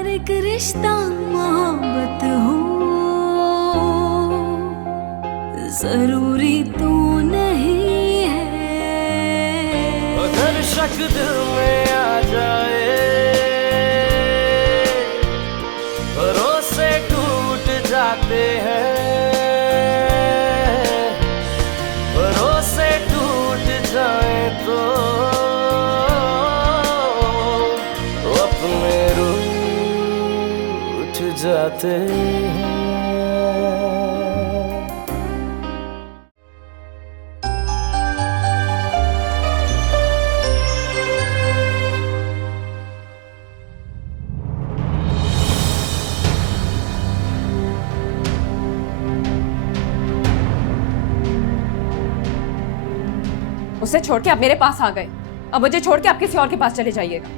अगर एक रिश्ता मोहब्बत हो जरूरी तो नहीं है। अगर शक दिल में आ जाए भरोसे टूट जाते हैं, भरोसे टूट जाए तो अपने रूठ जाते हैं। उसे छोड़ के आप मेरे पास आ गए, अब मुझे छोड़ के आप किसी और के पास चले जाइएगा।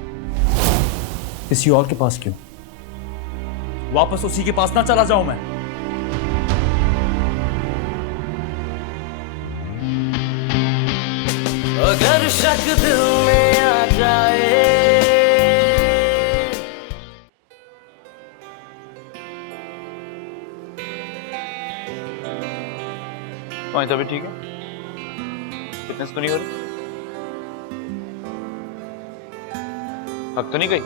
किसी और के पास क्यों? वापस उसी के पास ना चला जाऊं मैं? अगर शक दिल में आ जाए तुम्हारी तबीयत ठीक है? फिटनेस तो नहीं हो रही? थक तो नहीं गई?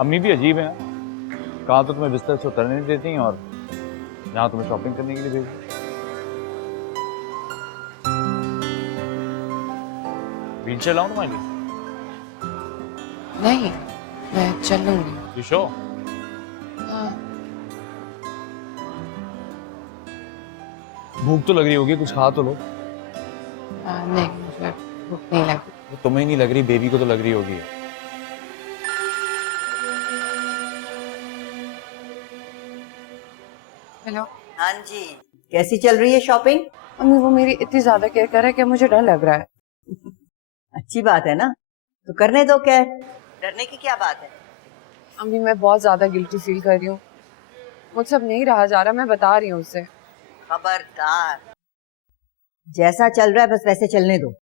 अम्मी भी अजीब है, कहा तो तुम्हें बिस्तर से उतरने नहीं देती हैं और यहाँ तुम्हें शॉपिंग करने के लिए भेज दी। व्हील चेयर लाऊं तुम्हारे लिए? नहीं, मैं चल लूंगी। You sure? हाँ। भूख तो लग रही होगी, कुछ खा तो लो। नहीं, मुझे भूख नहीं लगी। तुम्हें नहीं लग रही, बेबी को तो लग रही होगी। हेलो। हाँ जी, कैसी चल रही है शॉपिंग? अम्मी वो मेरी इतनी ज्यादा केयर कर रहा है कि मुझे डर लग रहा है। अच्छी बात है ना, तो करने दो केयर, डरने की क्या बात है? अम्मी मैं बहुत ज्यादा गिल्टी फील कर रही हूँ, मुझसे अब नहीं रहा जा रहा, मैं बता रही हूँ उससे। खबरदार, जैसा चल रहा है बस वैसे चलने दो।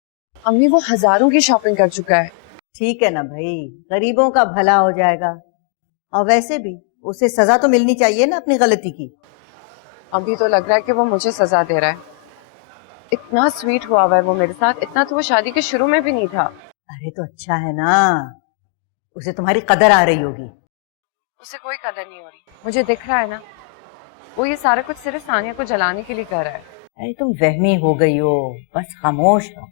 अम्मी वो हजारों की शॉपिंग कर चुका है। ठीक है ना भाई, गरीबों का भला हो जाएगा। और वैसे भी उसे सजा तो मिलनी चाहिए ना अपनी गलती की। अभी तो लग रहा है कि वो मुझे सजा दे रहा है। इतना स्वीट हुआ हुआ है वो मेरे साथ, इतना तो वो शादी के शुरू में भी नहीं था। अरे तो अच्छा है ना, उसे तुम्हारी कदर आ रही होगी। उसे कोई कदर नहीं हो रही, मुझे दिख रहा है ना, वो ये सारा कुछ सिर्फ सानिया को जलाने के लिए कर रहा है। अरे तुम वहमी हो गई हो, बस खामोश रहो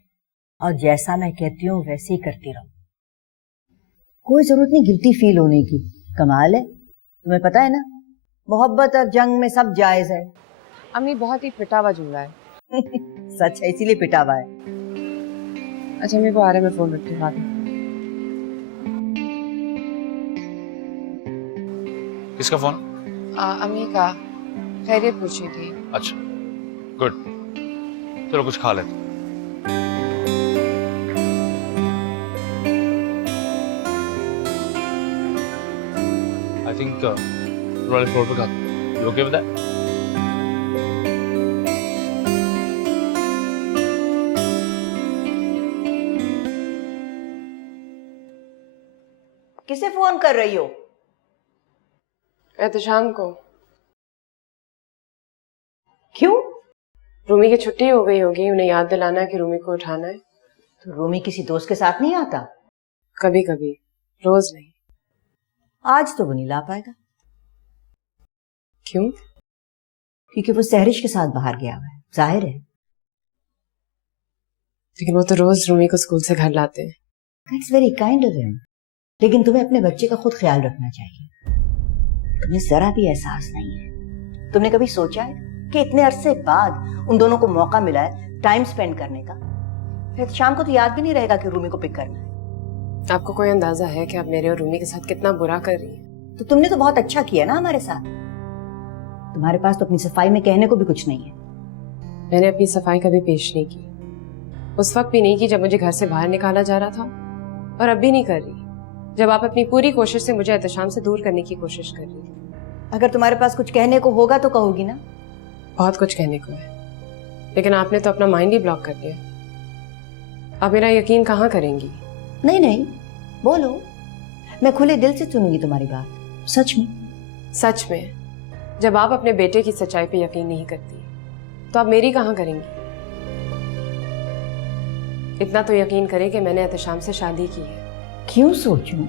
और जैसा मैं कहती हूँ वैसे ही करती रहो। कोई जरूरत नहीं गिल्टी फील होने की। कमाल है, तुम्हें पता है ना, मोहब्बत और जंग में सब जायज है। अम्मी बहुत ही पिटावा जुमला है। सच है, इसीलिए पिटा हुआ है। अच्छा मेरे को आ रहा है, मैं फोन रखती हूँ। किसका फोन? अम्मी का खैरियत पूछी थी। अच्छा, गुड। चलो कुछ खा लेते। आई थिंक फ्लोर पे खा। You okay with that? किसे फोन कर रही हो? एहतशाम को। क्यों? रूमी की छुट्टी हो गई होगी, उन्हें याद दिलाना है कि रूमी को उठाना है। तो रूमी किसी दोस्त के साथ नहीं आता? कभी कभी, रोज नहीं। आज तो वो नहीं ला पाएगा। क्यों? क्योंकि वो सहरिश के साथ बाहर गया हुआ है, जाहिर है। लेकिन वो तो रोज रूमी को स्कूल से घर लाते हैं। That's very kind of him. लेकिन तुम्हें अपने बच्चे का खुद ख्याल रखना चाहिए। तुम्हें जरा भी एहसास नहीं है। तुमने कभी सोचा है कि इतने अरसे बाद उन दोनों को मौका मिला है टाइम स्पेंड करने का? फिर शाम को तो याद भी नहीं रहेगा कि रूमी को पिक करना है। आपको कोई अंदाजा है कि आप मेरे और रूमी के साथ कितना बुरा कर रही हैं? तो तुमने तो बहुत अच्छा किया ना हमारे साथ। तुम्हारे पास तो अपनी सफाई में कहने को भी कुछ नहीं है। मैंने अपनी सफाई कभी पेश नहीं की, उस वक्त भी नहीं की जब मुझे घर से बाहर निकाला जा रहा था, और अब भी नहीं कर रही जब आप अपनी पूरी कोशिश से मुझे एहतशाम से दूर करने की कोशिश कर रही हैं। अगर तुम्हारे पास कुछ कहने को होगा तो कहोगी ना? बहुत कुछ कहने को है, लेकिन आपने तो अपना माइंड ही ब्लॉक कर दिया। आप मेरा यकीन कहाँ करेंगी? नहीं नहीं, बोलो, मैं खुले दिल से सुनूंगी तुम्हारी बात। सच में? सच में, जब आप अपने बेटे की सच्चाई पे यकीन नहीं करती तो आप मेरी कहाँ करेंगी? इतना तो यकीन करें कि मैंने एहतशाम से शादी की है। क्यों सोचूं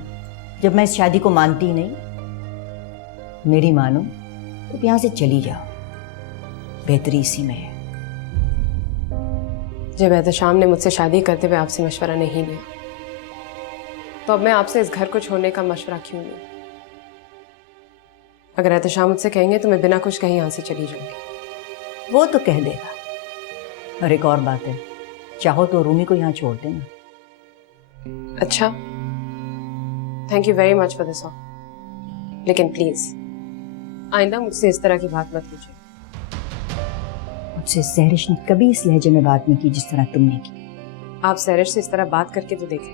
जब मैं इस शादी को मानती नहीं? मेरी मानो तो यहां से चली जाओ, बेहतरी इसी में है। जब एहतशाम ने मुझसे शादी करते हुए आपसे मशवरा नहीं लिया तो अब मैं आपसे इस घर को छोड़ने का मशवरा क्यों लूं? अगर एहतशाम मुझसे कहेंगे तो मैं बिना कुछ कहीं यहां से चली जाऊंगी। वो तो कह देगा। और एक और बात है, चाहो तो रूमी को यहाँ छोड़ देना। अच्छा, thank you very much for this of, लेकिन प्लीज आइंदा मुझसे इस तरह की बात मत कीजिए। मुझसे सहरिश ने कभी इस लहजे में बात नहीं की जिस तरह तुमने की। आप सहरिश से इस तरह बात करके तो देखें,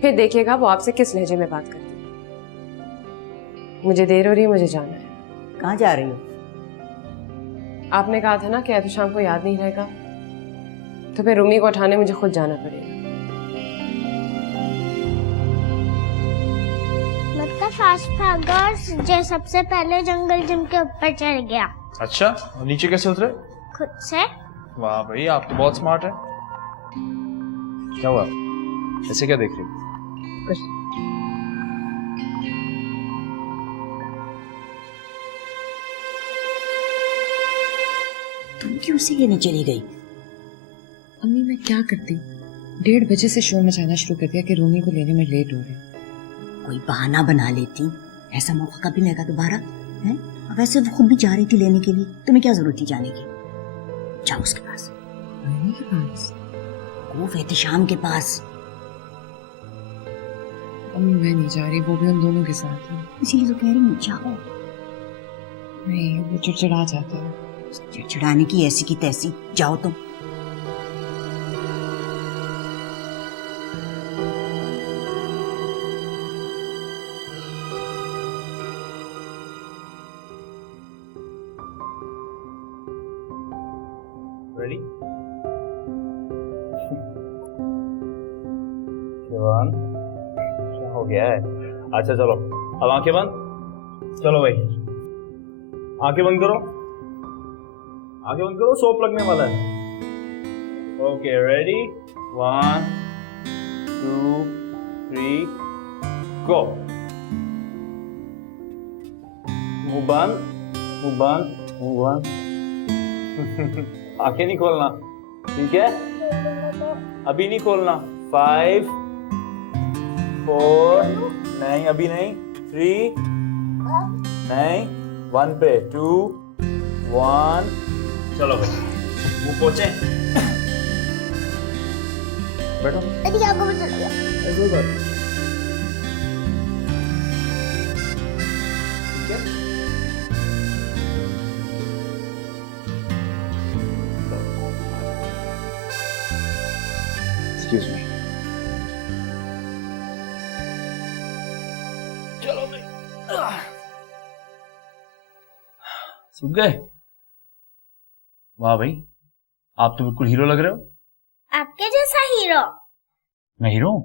फिर देखिएगा वो आपसे किस लहजे में बात करती है। मुझे देर हो रही है, मुझे जाना है। कहाँ जा रही हो? आपने कहा था ना कि एहतशाम को याद नहीं रहेगा, तो फिर रूमी को उठाने मुझे खुद जाना पड़ेगा। लगता फास्ट भागा और जो सबसे पहले जंगल जिम के ऊपर चढ़ गया। अच्छा, और नीचे कैसे उतरे? खुद से। वाह भाई, आप तो बहुत स्मार्ट है। क्या हुआ? ऐसे क्या देख रही हो? तुम क्यों उसे लेने चली गई? अम्मी मैं क्या करती, 1:30 बजे से शोर मचाना शुरू कर दिया कि रूमी को लेने में लेट हो रही। कोई बहाना बना लेती, ऐसा मौका कभी नहीं दोबारा है। वैसे वो खुद भी जा रही थी लेने के लिए, तुम्हें क्या जरूरत थी जाने की? जाओ उसके पास। रूमी के पास? वो एहतशाम के पास। अम्मी मैं नहीं जा रही, वो भी हम दोनों के साथ है। इसीलिए तो कह रही हूँ जाओ। नहीं, वो चिड़चिड़ा जाता है। चिड़चिड़ाने की ऐसी की तैसी, जाओ तुम। रेडी? शिवान, क्या हो गया है? अच्छा चलो, अब आंखें बंद। चलो भाई, आंखें बंद करो, आंखें बंद करो, सोप लगने वाला है। Okay, ready? 1 2 3 गो। मुंह बंद, मुंह बंद, मुंह बंद। आंखें नहीं खोलना, ठीक है? अभी नहीं खोलना। 5 4 नहीं, अभी नहीं। 3 नहीं, 1 पे 2 1। चलो भाई, मुंह पोछे। बैठो। अरे आगो में चल गया। कोई बात नहीं। ठीक है? Excuse me. चलो भाई। सूख गए? वाह भाई, आप तो बिल्कुल हीरो लग रहे हो। आपके जैसा हीरो। मैं हीरो हूँ?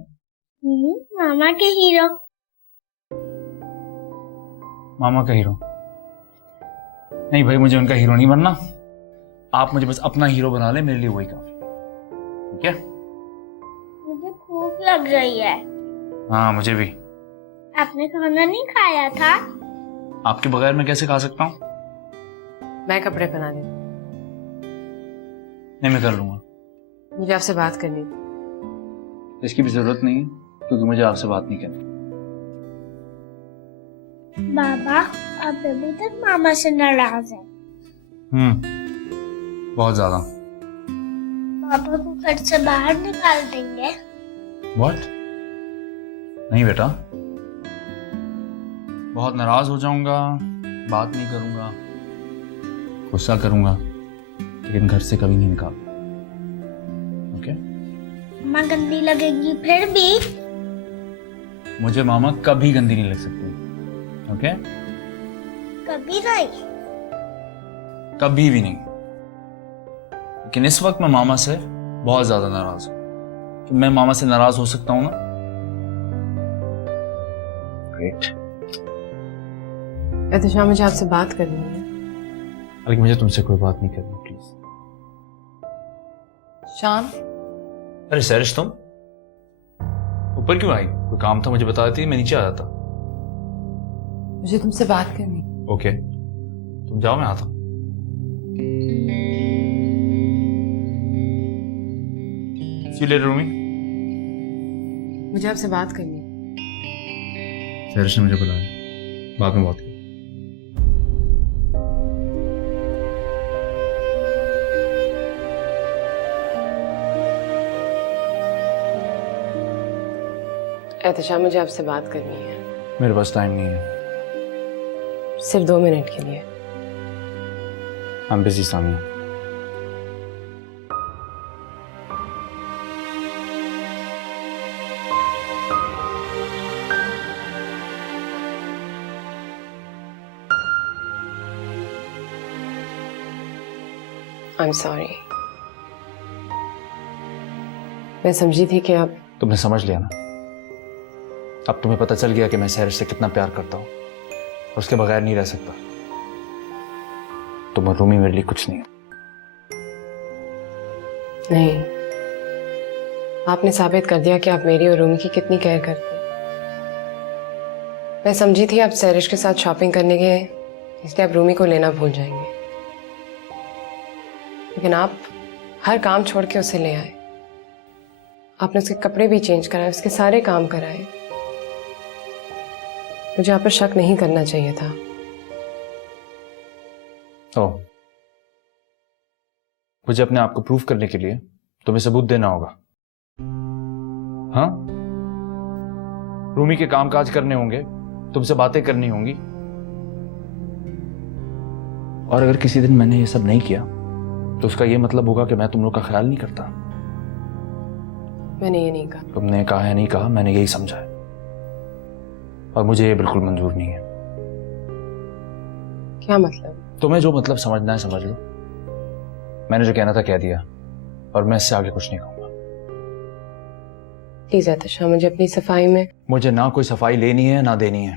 मामा के हीरो। मामा का हीरो? नहीं भाई, मुझे उनका हीरो नहीं बनना। आप मुझे बस अपना हीरो बना ले, मेरे लिए वही काफी है। ठीक है? मुझे भूख लग रही है। हाँ, मुझे भी। आपने खाना नहीं खाया था? आपके बगैर मैं कैसे खा सकता हूँ? मैं कपड़े पहना देती हूँ। नहीं, मैं कर लूंगा। मुझे आपसे बात करनी। इसकी भी जरूरत नहीं है, क्योंकि मुझे आपसे बात नहीं करनी। बाबा, आप अभी तक मामा से नाराज हैं। बहुत ज्यादा। पापा को घर से बाहर निकाल देंगे। What? नहीं बेटा, बहुत नाराज हो जाऊंगा, बात नहीं करूंगा, गुस्सा करूंगा, लेकिन घर से कभी नहीं निकाल। ओके? माँ गंदी लगेगी फिर भी। मुझे मामा कभी गंदी नहीं लग सकती। ओके? कभी नहीं। कभी भी नहीं। लेकिन इस वक्त मैं मामा से बहुत ज्यादा नाराज हूं। कि मैं मामा से नाराज हो सकता हूं ना, वेट। एहतशाम, मुझे आपसे बात करनी है। लेकिन मुझे तुमसे कोई बात नहीं करनी, प्लीज। शान, अरे सैरिश, तुम ऊपर क्यों आई? कोई काम था मुझे बता देती, मैं नीचे आ जाता। मुझे तुमसे बात करनी। ओके, तुम जाओ, मैं आता हूँ। See you later, Rumi. मुझे आपसे बात करनी है। सैरिश ने मुझे बुलाया, बाद में बात करें। एहतशाम, मुझे आपसे बात करनी है, मेरे पास टाइम नहीं है। सिर्फ 2 मिनट के लिए। I am busy Samia. I am sorry. मैं समझी थी कि आप तुमने समझ लिया ना? अब तुम्हें पता चल गया कि मैं सैरिश से कितना प्यार करता हूँ, उसके बगैर नहीं रह सकता। तुम और रूमी मेरे लिए कुछ नहीं है। नहीं, आपने साबित कर दिया कि आप मेरी और रूमी की कितनी केयर करते हैं। मैं समझी थी आप सैरिश के साथ शॉपिंग करने गए, इसलिए आप रूमी को लेना भूल जाएंगे, लेकिन आप हर काम छोड़ के उसे ले आए। आपने उसके कपड़े भी चेंज कराए, उसके सारे काम कराए। मुझे आप पर शक नहीं करना चाहिए था। ओह, मुझे अपने आप को प्रूव करने के लिए तुम्हें सबूत देना होगा। हाँ, रूमी के कामकाज करने होंगे, तुमसे बातें करनी होंगी। और अगर किसी दिन मैंने ये सब नहीं किया तो उसका ये मतलब होगा कि मैं तुम लोग का ख्याल नहीं करता। मैंने ये नहीं कहा। तुमने कहा या नहीं कहा, मैंने यही समझा है, और मुझे ये बिल्कुल मंजूर नहीं है। क्या मतलब? तुम्हें जो मतलब समझना है समझ लो। मैंने जो कहना था कह दिया, और मैं इससे आगे कुछ नहीं कहूंगा। प्लीज एहतशाम, मुझे अपनी सफाई में मुझे ना कोई सफाई लेनी है ना देनी है।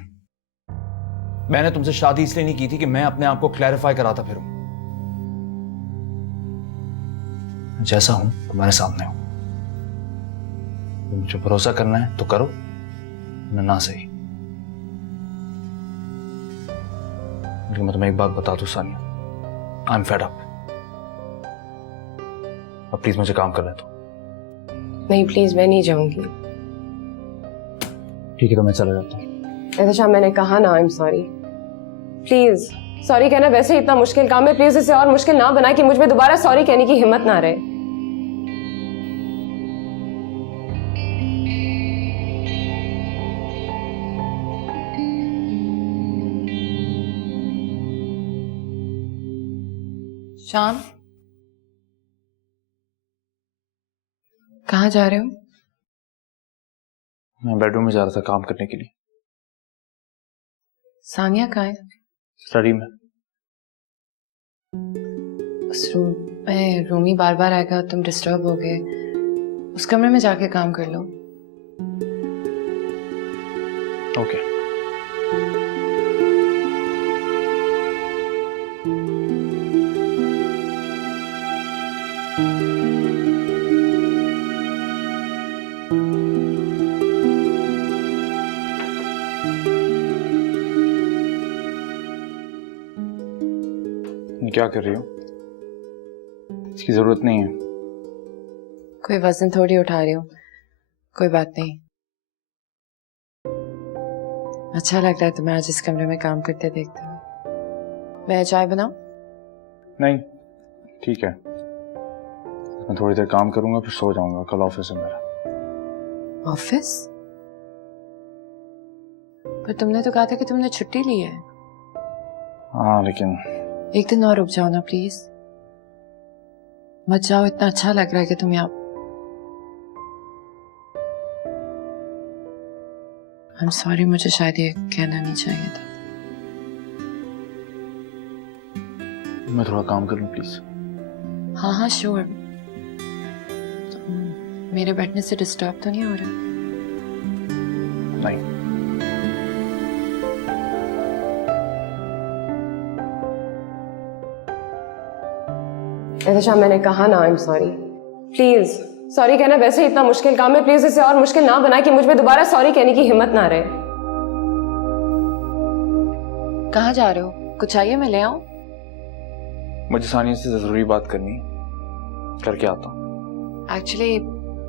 मैंने तुमसे शादी इसलिए नहीं की थी कि मैं अपने आप को क्लैरिफाई कराता फिरूं। जैसा हूं तुम्हारे सामने हूं। मुझे भरोसा करना है तो करो, ना सही। लेकिन मैं तुम्हें एक बात बता दूं Sania, I am fed up. अब प्लीज मुझे काम करने दो। नहीं, प्लीज, मैं नहीं जाऊंगी। ठीक है, तो मैं चला जाता हूँ। एहतशाम, मैंने कहा ना, आई एम सॉरी। प्लीज, सॉरी कहना वैसे ही इतना मुश्किल काम है, प्लीज इसे और मुश्किल ना बनाए कि मुझ में दोबारा सॉरी कहने की हिम्मत ना रहे। शान, कहाँ जा रहे हो? मैं बेडरूम में जा रहा था काम करने के लिए। सानिया कहाँ है? स्टडी में। उस रूम में रूमी बार बार आएगा, तुम डिस्टर्ब हो गए। उस कमरे में जाके काम कर लो। ओके। क्या कर रही हो? इसकी जरूरत नहीं है। कोई वजन थोड़ी उठा रही हूँ, कोई बात नहीं। अच्छा लग रहा है तुम्हें आज इस कमरे में काम करते देखते हुए। मैं चाय बनाऊं? नहीं, ठीक है। मैं थोड़ी देर काम करूंगा फिर सो जाऊंगा। कल ऑफिस है मेरा। ऑफिस? पर तुमने तो कहा था कि तुमने छुट्टी ली है। हाँ, लेकिन एक दिन और रुक जाओ ना प्लीज। मत जाओ, इतना अच्छा लग रहा है कि तुम यहाँ। आई एम सॉरी, मुझे शायद ये कहना नहीं चाहिए था। मैं थोड़ा काम कर लूं प्लीज। हाँ हाँ श्योर। मेरे बैठने से डिस्टर्ब तो नहीं हो रहा? नहीं। एहतशाम, मैंने कहा ना आई एम सॉरी। प्लीज, सॉरी कहना वैसे ही इतना मुश्किल काम है, प्लीज इसे और मुश्किल ना बनाए कि मुझ में दोबारा सॉरी कहने की हिम्मत ना रहे। कहाँ जा रहे हो? कुछ चाहिए मैं ले आऊं? मुझे सानिया से जरूरी बात करनी है, करके आता हूँ। एक्चुअली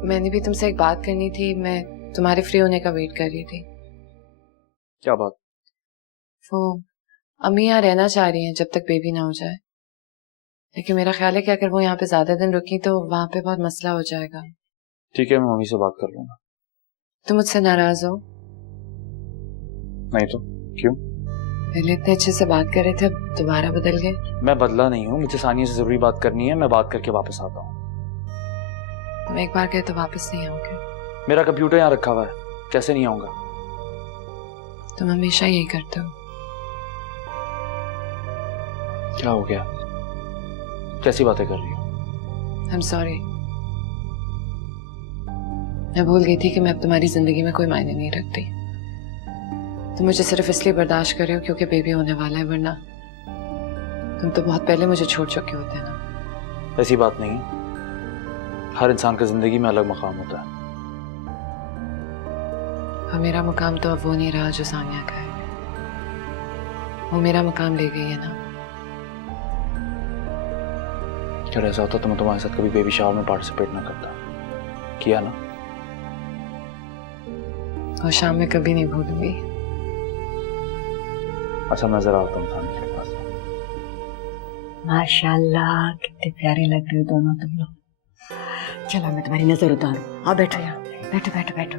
मैंने भी तुमसे एक बात करनी थी, मैं तुम्हारे फ्री होने का वेट कर रही थी। क्या बात? वो अम्मी यहाँ रहना चाह रही हैं जब तक बेबी ना हो जाए, लेकिन मेरा ख्याल है कि अगर वो यहाँ पे ज्यादा दिन रुकी तो वहां पे बहुत मसला हो जाएगा। ठीक है, मैं मम्मी से बात कर लूंगा। तुम मुझसे नाराज हो? नहीं तो क्यों? पहले इतने अच्छे से बात कर रहे थे, अब दोबारा बदल गए। मैं बदला नहीं हूँ, मुझे सानिया से जरूरी बात करनी है, मैं बात करके वापस आता हूँ। तुम एक बार गए तो वापस नहीं आओगे? मेरा कंप्यूटर यहाँ रखा हुआ है, कैसे नहीं आऊंगा? तुम हमेशा यही करते हो। क्या हो गया? कैसी बातें कर रही हो? आई एम सॉरी, मैं भूल गई थी कि मैं अब तुम्हारी जिंदगी में कोई मायने नहीं रखती। तुम मुझे सिर्फ इसलिए बर्दाश्त कर रहे हो क्योंकि बेबी होने वाला है, वरना तुम तो बहुत पहले मुझे छोड़ चुके होते ना। ऐसी बात नहीं, हर इंसान का जिंदगी में अलग मकाम होता है। और मेरा मुकाम तो अब वो नहीं रहा जो सानिया का है। वो मेरा मुकाम ले गई है ना। अगर ऐसा होता तो मैं तुम्हारे साथ कभी बेबी शावर में पार्टिसिपेट ना करता। किया ना? और शाम में कभी नहीं भूलूंगी। अच्छा, मैं जरा आता हूँ सानिया के पास। माशाल्लाह, कितने प्यारे लग रहे हो दोनों तुम लोग। चलो मैं तुम्हारी नजर उतारूं। आओ बैठो यहाँ, बैठो बैठो बैठो।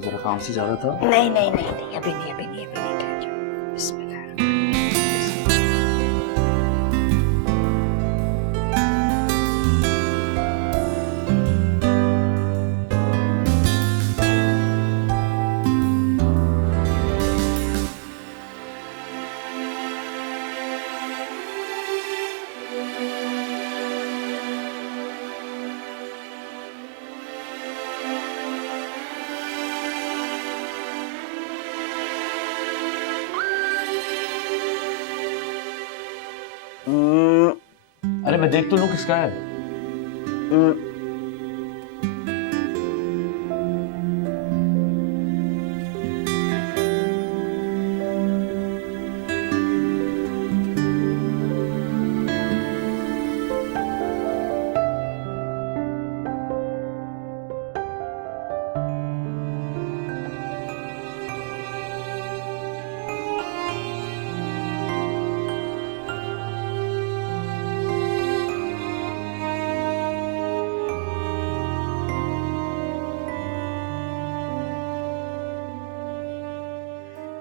जरा काम से ज्यादा था। नहीं नहीं नहीं नहीं, अभी नहीं अभी नहीं अभी नहीं, ठहर जाओ। बिस्मिल्लाह। अरे मैं देख तो लूं किसका है।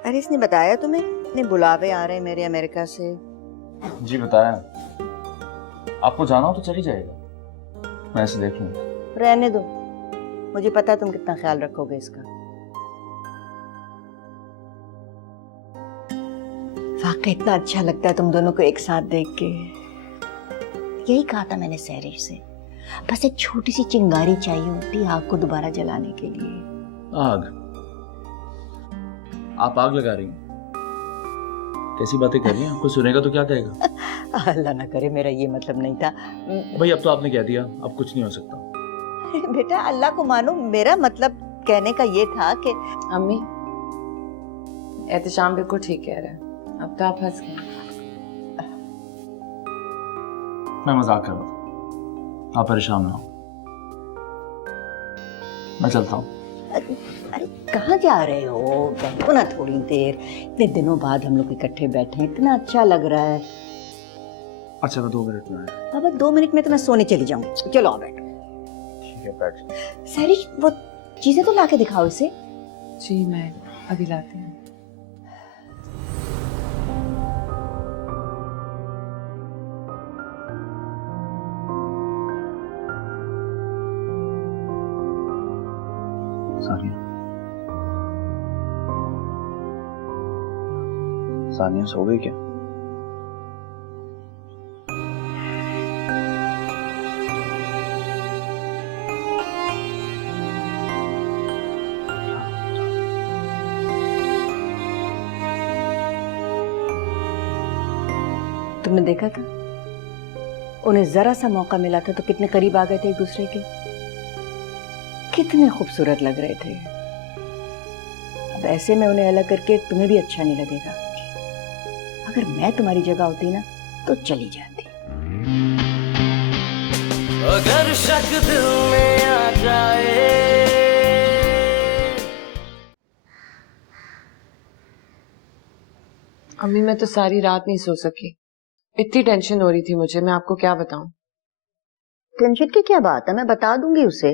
अरे इसने बताया तुम्हें इतने बुलावे आ रहे हैं मेरे अमेरिका से? जी बताया। आपको जाना हो तो चली जाएगा, मैं ऐसे देख लूंगा। रहने दो, मुझे पता है तुम कितना ख्याल रखोगे इसका। वाकई इतना अच्छा लगता है तुम दोनों को एक साथ देख के। यही कहा था मैंने सहरी से, बस एक छोटी सी चिंगारी चाहिए होती आग को दोबारा जलाने के लिए। आग? आप आग लगा रही हैं? कैसी बातें कर रही हैं? आपको सुनेगा तो क्या कहेगा? अल्लाह ना करे, मेरा ये मतलब नहीं था। भाई अब तो आपने कह दिया, अब कुछ नहीं हो सकता। बेटा अल्लाह को मानो, मेरा मतलब कहने का ये था कि अम्मी, एहतशाम बिल्कुल ठीक कह रहे हैं। अब तो आप हंस गए। मैं मजाक कर रहा था, आप परेशान ना हो। मैं चलता हूँ। अरे कहाँ जा रहे हो? बैठो ना थोड़ी देर, इतने दिनों बाद हम लोग इकट्ठे बैठे हैं, इतना अच्छा लग रहा है। अच्छा मैं 2 मिनट में आया। बाबा 2 मिनट में तो मैं सोने चली जाऊंगी। चलो आओ बैठो। ठीक है बैठ। सहरी वो चीजें तो लाके दिखाओ इसे। जी मैं अभी लाती हूँ। सानिया सो गई क्या? तुमने देखा था उन्हें जरा सा मौका मिला था तो कितने करीब आ गए थे एक दूसरे के, कितने खूबसूरत लग रहे थे। अब ऐसे में उन्हें अलग करके तुम्हें भी अच्छा नहीं लगेगा। अगर मैं तुम्हारी जगह होती ना तो चली जाती। अगर शक दिल में आ जाए। अम्मी मैं तो सारी रात नहीं सो सकी, इतनी टेंशन हो रही थी मुझे, मैं आपको क्या बताऊं। टेंशन की क्या बात है, मैं बता दूंगी उसे।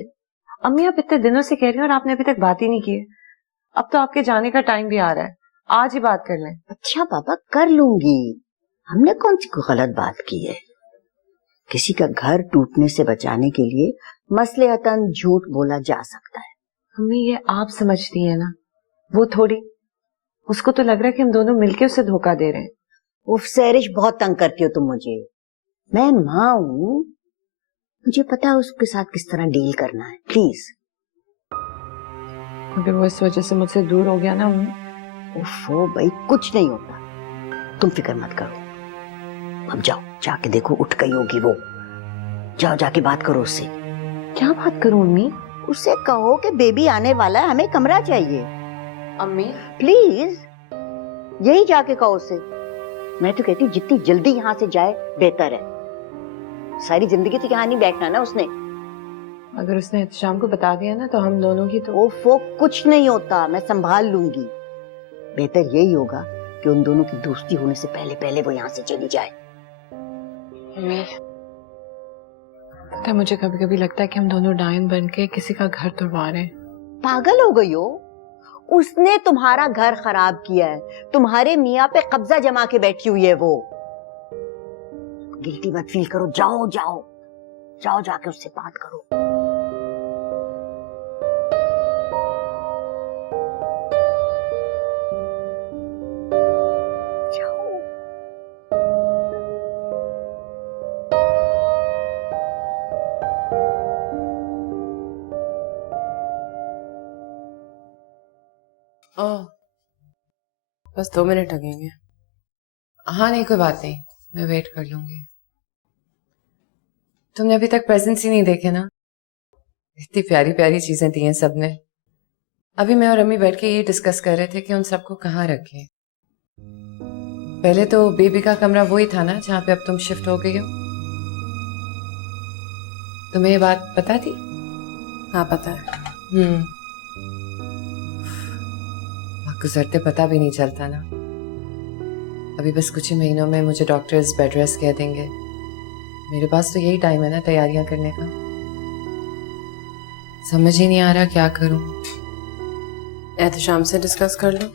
अम्मी आप इतने दिनों से कह रही हो और आपने अभी तक बात ही नहीं की है। अब तो आपके जाने का टाइम भी आ रहा है, आज ही बात कर लें। अच्छा पापा कर लूंगी, हमने कौन सी कोई गलत बात की है। किसी का घर टूटने से बचाने के लिए मसलहतन झूठ बोला जा सकता है। अम्मी ये आप समझती है ना, वो थोड़ी। उसको तो लग रहा है कि हम दोनों मिलके उसे धोखा दे रहे हैं। उफ सैरिश, बहुत तंग करती हो तुम मुझे। मैं माँ हूँ, मुझे पता है उसके साथ किस तरह डील करना है। प्लीज। अगर वो इस वजह से मुझसे दूर हो गया ना अम्मी। ओफो भाई, कुछ नहीं होता, तुम फिक्र मत करो। अब जाओ, जाके देखो उठ गई होगी वो। जाओ जाके बात करो उससे। क्या बात करूं अम्मी? उससे कहो कि बेबी आने वाला है, हमें कमरा चाहिए। अम्मी प्लीज, यही जाके कहो उससे। मैं तो कहती हूँ जितनी जल्दी यहाँ से जाए बेहतर है। सारी जिंदगी तो यहाँ नहीं बैठना ना उसने। अगर उसने एहतशाम को बता दिया ना तो हम दोनों की तो। ओफो कुछ नहीं होता, मैं संभाल लूंगी। बेहतर यही होगा कि उन दोनों की दोस्ती होने से पहले पहले वो यहाँ से चली जाए। अम्मी पता है, मुझे कभी कभी लगता है कि हम दोनों डायन बन के किसी का घर तोड़वा रहे हैं। पागल हो गई हो? उसने तुम्हारा घर खराब किया है, तुम्हारे मियाँ पे कब्जा जमा के बैठी हुई है वो। गिल्टी मत फील करो, जाओ जाओ जाओ, जाके उससे बात करो। ओह बस 2 मिनट लगेंगे। हाँ नहीं कोई बात नहीं, मैं वेट कर लूंगी। तुमने अभी तक प्रेजेंट्स ही नहीं देखे ना, इतनी प्यारी प्यारी चीजें दी हैं सबने। अभी मैं और अम्मी बैठ के ये डिस्कस कर रहे थे कि उन सबको कहाँ रखें। पहले तो बेबी का कमरा वही था ना जहाँ पे अब तुम शिफ्ट हो गई हो। तुम्हें ये बात पता थी? हाँ पता है। गुजरते पता भी नहीं चलता ना। अभी बस कुछ ही महीनों में मुझे डॉक्टर्स बेड रेस्ट कह देंगे। मेरे पास तो यही टाइम है ना तैयारियां करने का। समझ ही नहीं आ रहा क्या करूं। एहतशाम से डिस्कस कर लो।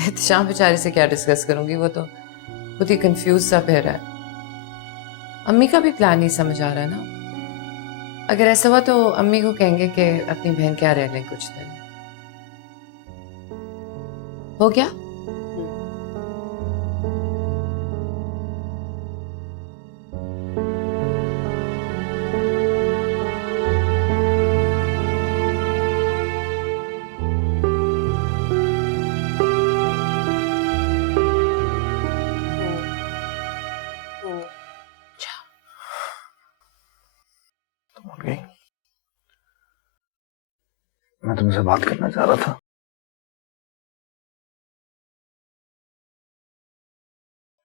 एहतशाम बेचारे से क्या डिस्कस करूंगी, वो तो खुद ही कंफ्यूज सा फिर रहा है। अम्मी का भी प्लान नहीं समझ आ रहा ना। अगर ऐसा हुआ तो अम्मी को कहेंगे कि अपनी बहन क्या रह लें कुछ दिन। हो गया? तुम उठ गई? मैं तुमसे बात करना चाह रहा था।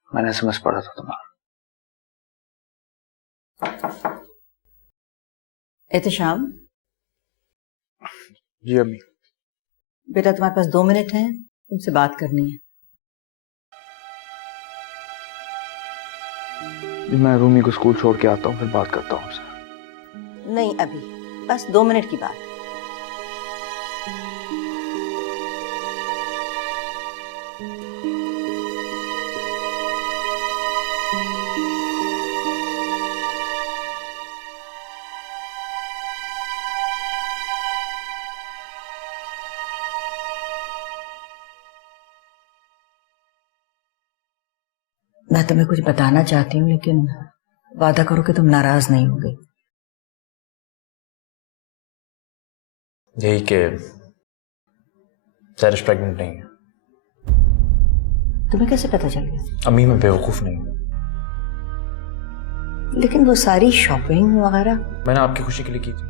मैंने समझ पड़ा था तुम्हारा। एहतशाम, जी अम्मी। बेटा तुम्हारे पास 2 मिनट हैं, तुमसे बात करनी है। मैं रूमी को स्कूल छोड़ के आता हूँ, फिर बात करता हूँ उससे। नहीं अभी, बस 2 मिनट की बात। मैं तुम्हें कुछ बताना चाहती हूँ, लेकिन वादा करो कि तुम नाराज नहीं होगे। यही कि सैरिश प्रेग्नेंट नहीं है। तुम्हें कैसे पता चल गया? अम्मी मैं बेवकूफ नहीं हूँ। लेकिन वो सारी शॉपिंग वगैरह मैंने आपकी खुशी के लिए की थी,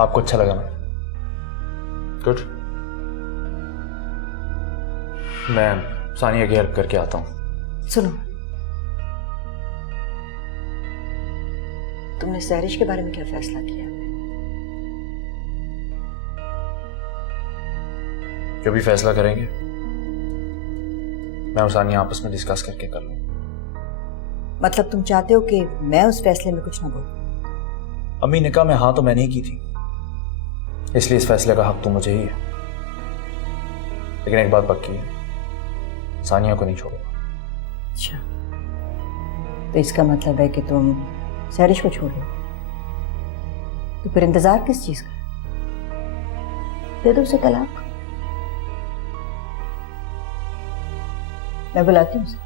आपको अच्छा लगा ना? गुड। मैं सानिया की हेल्प करके आता हूँ। सुनो, तुमने सहरिश के बारे में क्या फैसला किया? जो भी फैसला करेंगे मैं और सानिया आपस में डिस्कस करके कर लूँ। मतलब तुम चाहते हो कि मैं उस फैसले में कुछ ना बोलूं? अम्मी ने कहा मैं हाँ तो मैंने ही की थी, इसलिए इस फैसले का हक तो मुझे ही है। लेकिन एक बात पक्की है, सानिया को नहीं छोड़ूंगा। अच्छा, तो इसका मतलब है कि तुम सहरिश को छोड़ दो। तो फिर इंतजार किस चीज का? दे दो उसे तलाक। मैं बुलाती हूँ उसे।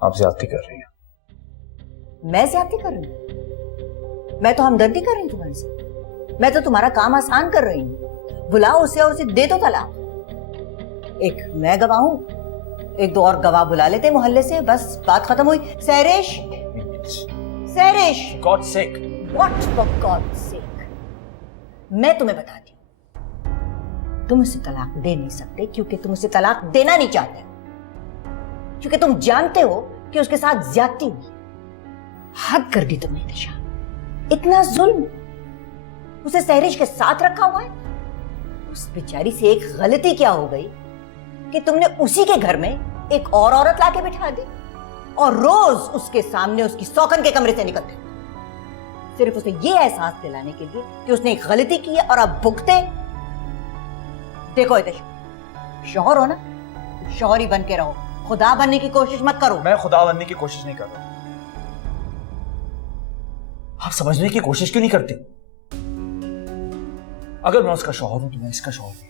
आप ज्यादती कर रही हैं। मैं ज्यादती कर रही हूँ? मैं तो हमदर्दी कर रही हूँ तुम्हारे से। मैं तो तुम्हारा काम आसान कर रही हूँ। बुलाओ उसे और उसे दे दो तलाक। एक मैं गवाह हूं, एक दो और गवाह बुला लेते मोहल्ले से, बस बात खत्म हुई। Sahrish, Sahrish, God's sake. What for God's sake? मैं तुम्हें बताती हूं, तुम उसे तलाक दे नहीं सकते क्योंकि तुम उसे तलाक देना नहीं चाहते, क्योंकि तुम जानते हो कि उसके साथ ज्यादती हुई। हद कर दी तुमने दिशा, इतना जुल्म। उसे सहरिश के साथ रखा हुआ है। उस बेचारी से एक गलती क्या हो गई कि तुमने उसी के घर में एक और औरत लाके बिठा दी और रोज उसके सामने उसकी सौकन के कमरे से निकलते, सिर्फ उसे यह एहसास दिलाने के लिए कि उसने एक गलती की है और अब भुगते। देखो शौहर हो ना, शौहर ही बन के रहो, खुदा बनने की कोशिश मत करो। मैं खुदा बनने की कोशिश नहीं कर रहा। आप समझने की कोशिश क्यों नहीं करती? अगर मैं उसका शौहर हूं तो मैं इसका शौहर हूं।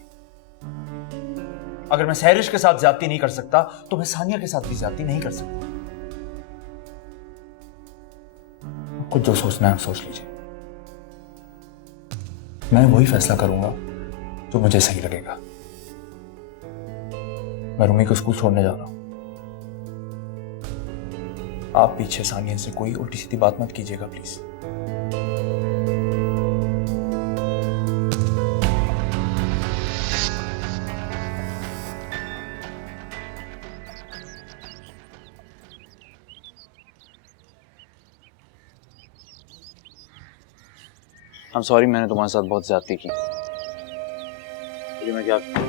अगर मैं सहरिश के साथ ज्यादती नहीं कर सकता तो मैं सानिया के साथ भी ज्यादती नहीं कर सकता। कुछ जो सोचना है सोच लीजिए, मैं वही फैसला करूंगा जो मुझे सही लगेगा। मैं रूमी को स्कूल छोड़ने जा रहा हूं। आप पीछे सानिया से कोई उल्टी सीधी बात मत कीजिएगा प्लीज। I'm sorry, मैंने तुम्हारे साथ बहुत ज्यादती की। मैं क्या करूं?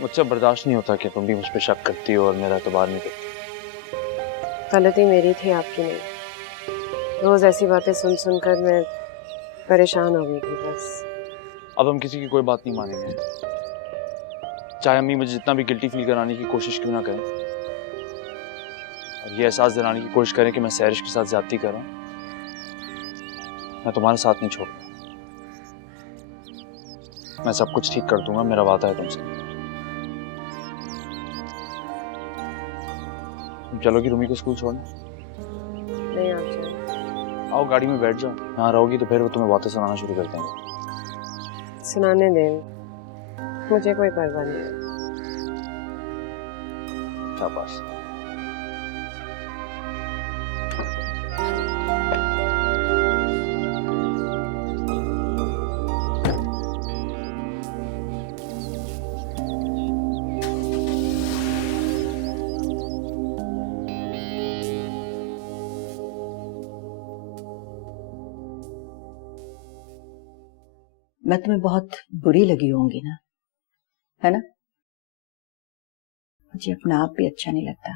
मुझसे बर्दाश्त नहीं होता कि तुम भी मुझ पे शक करती हो और मेरा एतबार नहीं करती। गलती मेरी थी, आपकी नहीं। रोज ऐसी बातें सुन सुनकर मैं परेशान हो गई थी बस। अब हम किसी की कोई बात नहीं मानेंगे, चाहे अम्मी मुझे जितना भी गिल्टी फील कराने की कोशिश क्यों ना करें और ये एहसास दिलाने की कोशिश करें कि मैं सहरिश के साथ ज्यादती कर रहा हूं। मैं तुम्हारे साथ नहीं छोड़ूंगा। मैं सब कुछ ठीक कर दूंगा, मेरा वादा है तुमसे। तुम चलोगी रूमी को स्कूल छोड़ने? नहीं, आप जाओ। आओ गाड़ी में बैठ जाओ। यहाँ रहोगी तो फिर वो तुम्हें बातें सुनाना शुरू कर देंगे। सुनाने दें, मुझे कोई परवाह नहीं है। शाबाश। मैं तुम्हें बहुत बुरी लगी होंगी ना, है ना? मुझे अपना आप भी अच्छा नहीं लगता।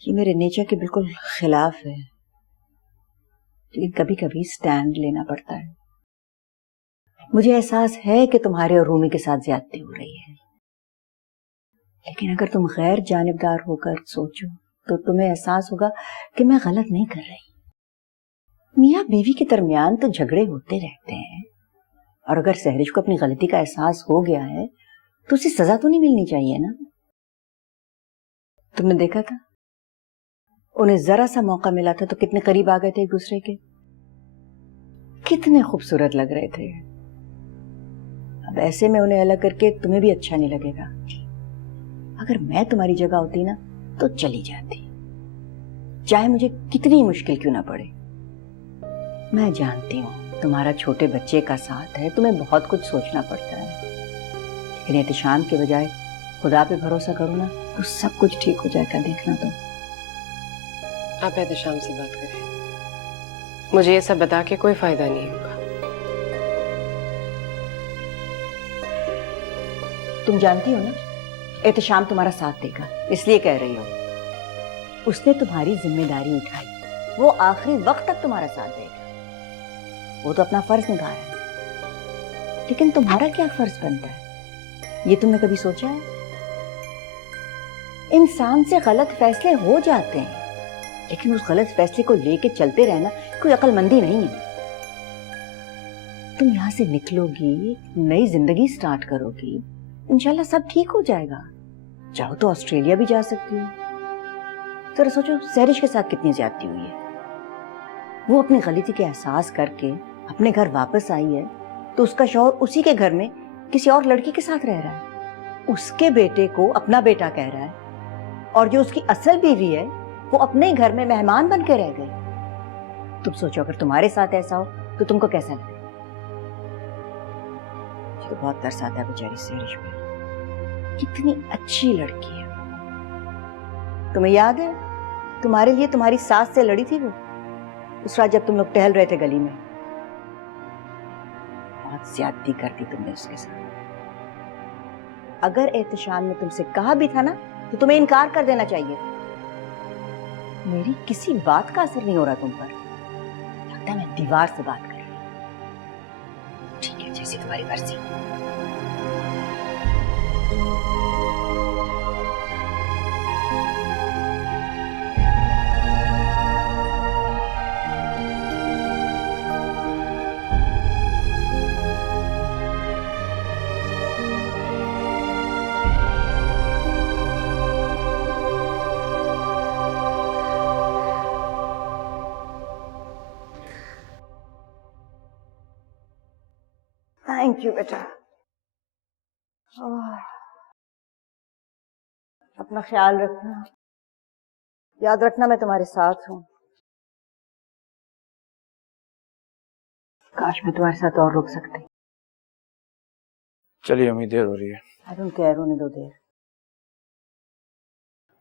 ये मेरे नेचर के बिल्कुल खिलाफ है, लेकिन कभी कभी स्टैंड लेना पड़ता है। मुझे एहसास है कि तुम्हारे और रूमी के साथ ज्यादती हो रही है, लेकिन अगर तुम गैर जानिबदार होकर सोचो तो तुम्हें एहसास होगा कि मैं गलत नहीं कर रही। मियाँ बीवी के दरमियान तो झगड़े होते रहते हैं, और अगर सहरिश को अपनी गलती का एहसास हो गया है तो उसे सजा तो नहीं मिलनी चाहिए ना? तुमने देखा था, उन्हें जरा सा मौका मिला था तो कितने करीब आ गए थे एक दूसरे के, कितने खूबसूरत लग रहे थे। अब ऐसे में उन्हें अलग करके तुम्हें भी अच्छा नहीं लगेगा। अगर मैं तुम्हारी जगह होती ना तो चली जाती, चाहे मुझे कितनी मुश्किल क्यों ना पड़े। मैं जानती हूँ तुम्हारा छोटे बच्चे का साथ है, तुम्हें बहुत कुछ सोचना पड़ता है, लेकिन एहतिशाम के बजाय खुदा पे भरोसा करो ना, तो सब कुछ ठीक हो जाएगा, देखना तुम। आप एहतिशाम से बात करें, मुझे ये सब बता के कोई फायदा नहीं होगा। तुम जानती हो ना एहतिशाम तुम्हारा साथ देगा, इसलिए कह रही हो। उसने तुम्हारी जिम्मेदारी उठाई, वो आखिरी वक्त तक तुम्हारा साथ देगा। वो तो अपना फर्ज निभा रहा है, लेकिन तुम्हारा क्या फर्ज बनता है ये तुमने कभी सोचा है? इंसान से गलत फैसले हो जाते हैं, लेकिन उस गलत फैसले को लेके चलते रहना कोई अक्लमंदी नहीं है। तुम यहाँ से निकलोगी, नई जिंदगी स्टार्ट करोगी, इंशाल्लाह सब ठीक हो जाएगा। चाहो तो ऑस्ट्रेलिया भी जा सकती हो। जरा सोचो सहरिश के साथ कितनी ज्यादती हुई है। वो अपनी गलती के एहसास करके अपने घर वापस आई है, तो उसका शौहर उसी के घर में किसी और लड़की के साथ रह रहा है, उसके बेटे को अपना बेटा कह रहा है, और जो उसकी असल बीवी है वो अपने ही घर में मेहमान बन के रह गई। तुम सोचो अगर तुम्हारे साथ ऐसा हो तो तुमको कैसा लगेगा? मुझे बहुत तरस आता है बेचारी सहरिश पे, कितनी अच्छी लड़की है। तुम्हें याद है तुम्हारे लिए तुम्हारी सास से लड़ी थी वो उस रात जब तुम लोग टहल रहे थे गली में? बहुत ज्यादती कर दी तुमने उसके साथ। अगर एहतिशाम ने तुमसे कहा भी था ना तो तुम्हें इनकार कर देना चाहिए। मेरी किसी बात का असर नहीं हो रहा तुम पर, लगता है मैं दीवार से बात कर रही हूं। ठीक है, जैसी तुम्हारी मर्जी। थैंक यू बेटा। अपना ख्याल रखना, याद रखना मैं तुम्हारे साथ हूँ। काश मैं तुम्हारे साथ और रुक सकती। चलिए अम्मी, देर हो रही है। आई डोंट केयर, होने दो देर।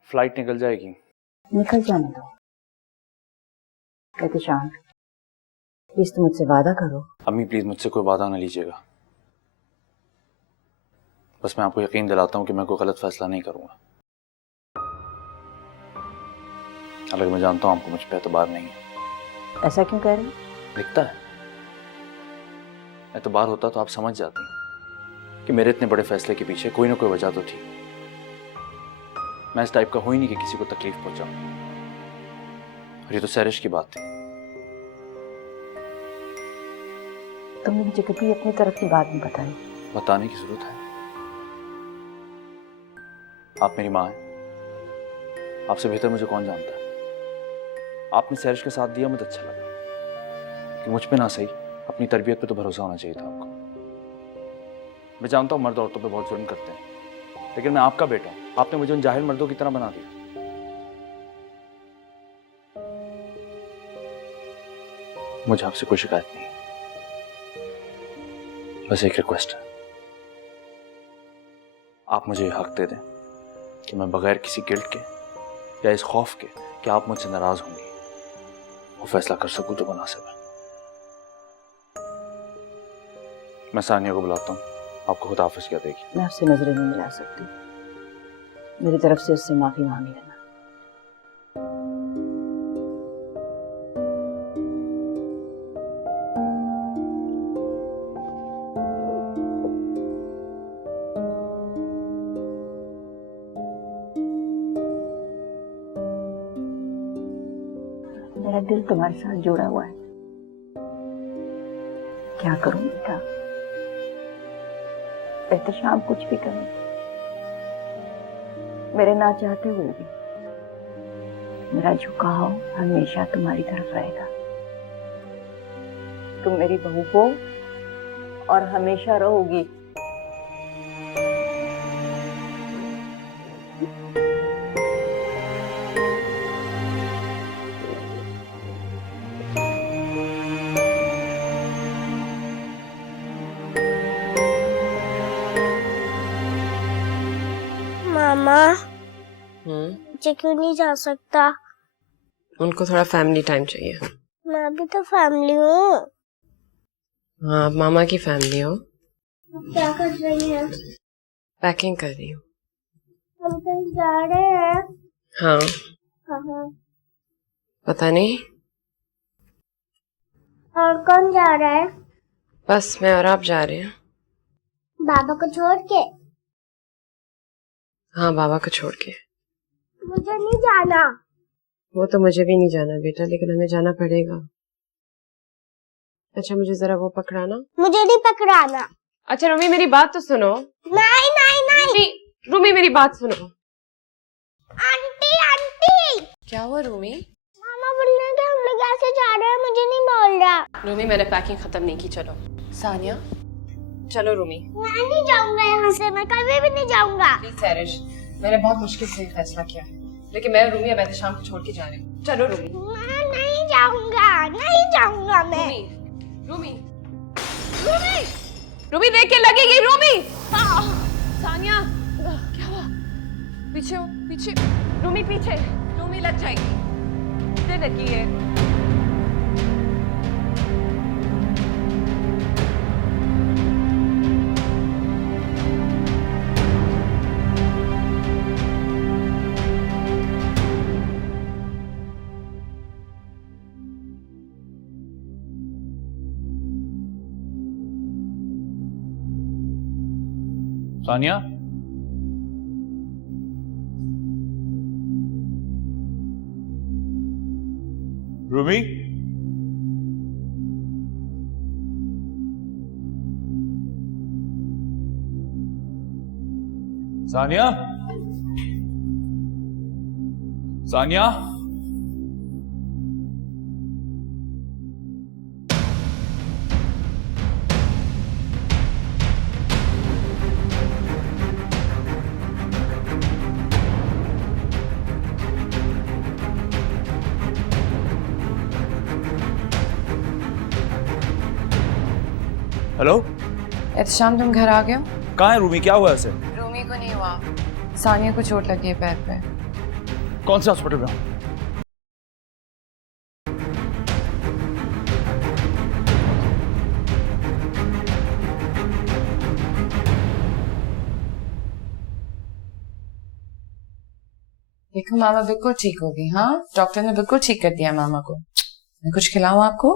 फ्लाइट निकल जाएगी। निकल जाने दो। एहतिशाम प्लीज तुम मुझसे वादा करो। अम्मी प्लीज मुझसे कोई वादा ना लीजिएगा, बस मैं आपको यकीन दिलाता हूँ कि मैं कोई गलत फैसला नहीं करूंगा। हालांकि मैं जानता हूँ आपको मुझ पर एतबार नहीं है। ऐसा क्यों कह रहे हो? दिखता है, एतबार होता तो आप समझ जाती कि मेरे इतने बड़े फैसले के पीछे कोई ना कोई वजह तो थी। मैं इस टाइप का हूं ही नहीं कि किसी को तकलीफ पहुंचाऊं, और ये तो सहरिश की बात थी। तुमने मुझे कभी अपनी तरफ की बात नहीं बताई। बताने की जरूरत है? आप मेरी माँ हैं, आपसे बेहतर मुझे कौन जानता है। आपने सहरिश का साथ दिया, मुझे अच्छा लगा कि मुझ पे ना सही अपनी तरबियत पे तो भरोसा होना चाहिए था आपको। मैं जानता हूँ मर्द औरतों पे बहुत जुल्म करते हैं, लेकिन मैं आपका बेटा हूँ, आपने मुझे उन जाहिल मर्दों की तरह बना दिया। मुझे आपसे कोई शिकायत नहीं, बस एक रिक्वेस्ट है, आप मुझे ये हक दे दें कि मैं बगैर किसी गिल्ट के या इस खौफ के कि आप मुझसे नाराज होंगी, वो फैसला कर सकूं जो मुनासिब है। मैं सानिया को बुलाता हूँ, आपको खुद हाफिज क्या देगी। मैं आपसे नजरें नहीं मिला सकती, मेरी तरफ से उससे माफी मांग लेना। मेरा दिल तुम्हारे साथ जुड़ा हुआ है, क्या करूं बेटा? एहतिशाम कुछ भी करे, मेरे ना चाहते हुए भी मेरा झुकाव हमेशा तुम्हारी तरफ रहेगा। तुम मेरी बहू हो और हमेशा रहोगी। मम्मा मुझे क्यों नहीं जा सकता? उनको थोड़ा फैमिली टाइम चाहिए। मैं भी तो फैमिली हूँ। हाँ, आप मामा की फैमिली हो। क्या कर रही है? पैकिंग कर रही हूँ। हम कहीं जा रहे हैं। हाँ, कहाँ? पता नहीं। और कौन जा रहा है? बस मैं और आप जा रहे हैं। बाबा को छोड़ के? हाँ, बाबा को छोड़ के। मुझे नहीं जाना। वो तो मुझे भी नहीं जाना बेटा, लेकिन हमें जाना पड़ेगा। अच्छा, मुझे जरा वो पकड़ाना। मुझे नहीं पकड़ाना। अच्छा रूमी, मेरी बात तो सुनो। नहीं नहीं नहीं। रूमी मेरी बात सुनो। Aunty aunty. क्या हुआ रूमी? मामा बोल रहे हैं कि हम लोग ऐसे जा रहे हैं, मुझे नहीं बोल रहा। रूमी, मैंने पैकिंग खत्म नहीं की। चलो सानिया, चलो रूमी। मैं नहीं जाऊंगा यहाँ से, मैं कभी भी नहीं जाऊंगा। प्लीज सैरिश, मैंने बहुत मुश्किल से फैसला किया है, लेकिन मैं रूमी अब एहतशाम को छोड़ के जा रही हूँ। चलो रूमी। मैं नहीं जाऊंगा, नहीं जाऊंगा मैं। रूमी, रूमी, रूमी देख के लगेगी। रूमी, सानिया, क्या हुआ? पीछे हो, पीछे। रूमी पीछे। रूमी लग जाएगी, मुझे लगी है। सानिया, रूमी, सानिया, सानिया, हेलो। एहतशाम, तुम घर आ गए हो? कहाँ है रूमी? क्या हुआ उसे? रूमी को नहीं हुआ, सानिया को चोट लगी है पैर पे। कौन से हॉस्पिटल में हो? देखो मामा बिल्कुल ठीक होगी। हाँ, डॉक्टर ने बिल्कुल ठीक कर दिया मामा को। मैं कुछ खिलाऊं आपको?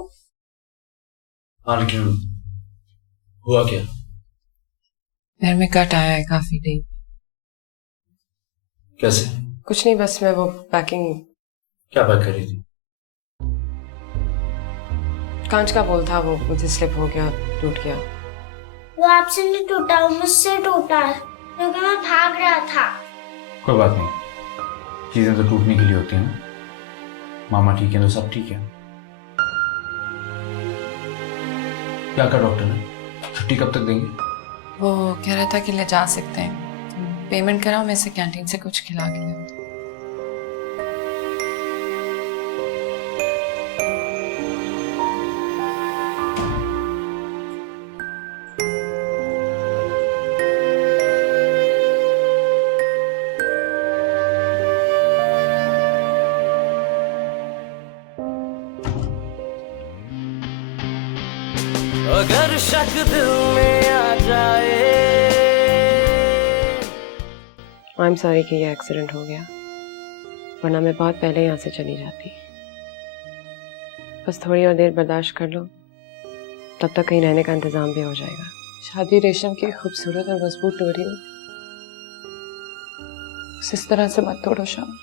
हाँ, लेकिन हुआ क्या? पैर में कट आया है काफी डीप। कैसे? कुछ नहीं, बस मैं वो पैकिंग। क्या पैक कर रही थी? कांच का बोल था, वो मुझे स्लिप हो गया, टूट गया। वो आपसे नहीं टूटा, वो मुझसे टूटा है, क्योंकि मैं भाग रहा था। कोई बात नहीं, चीजें तो टूटने के लिए होती हैं। मामा ठीक है तो सब ठीक है। क्या कहा डॉक्टर ने? छुट्टी कब तक देंगे? वो कह रहा था कि ले जा सकते हैं। पेमेंट कराओ, मैं से कैंटीन से कुछ खिला के लाऊं। अगर शक दिल में आ जाए। आई एम सॉरी कि ये एक्सीडेंट हो गया, वरना मैं बहुत पहले यहाँ से चली जाती। बस थोड़ी और देर बर्दाश्त कर लो, तब तक कहीं रहने का इंतजाम भी हो जाएगा। शादी रेशम की खूबसूरत और मजबूत डोरी हो, इस तरह से मत तोड़ो शाम।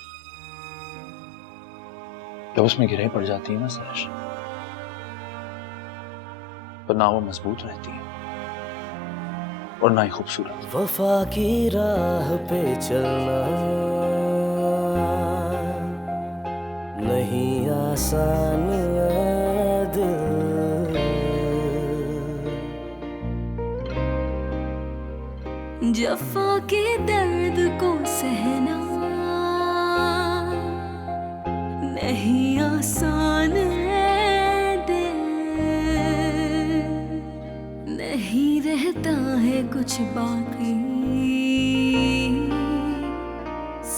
जब उसमें गिरह पड़ जाती है ना सैश, पर ना वो मजबूत रहती है और ना ही खूबसूरत। वफा की राह पे चलना नहीं आसान है दिल, जफा के दर्द को सहना नहीं आसान है दिल, नहीं रहता है कुछ बाकी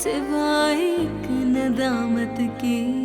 सिवाय एक नदामत की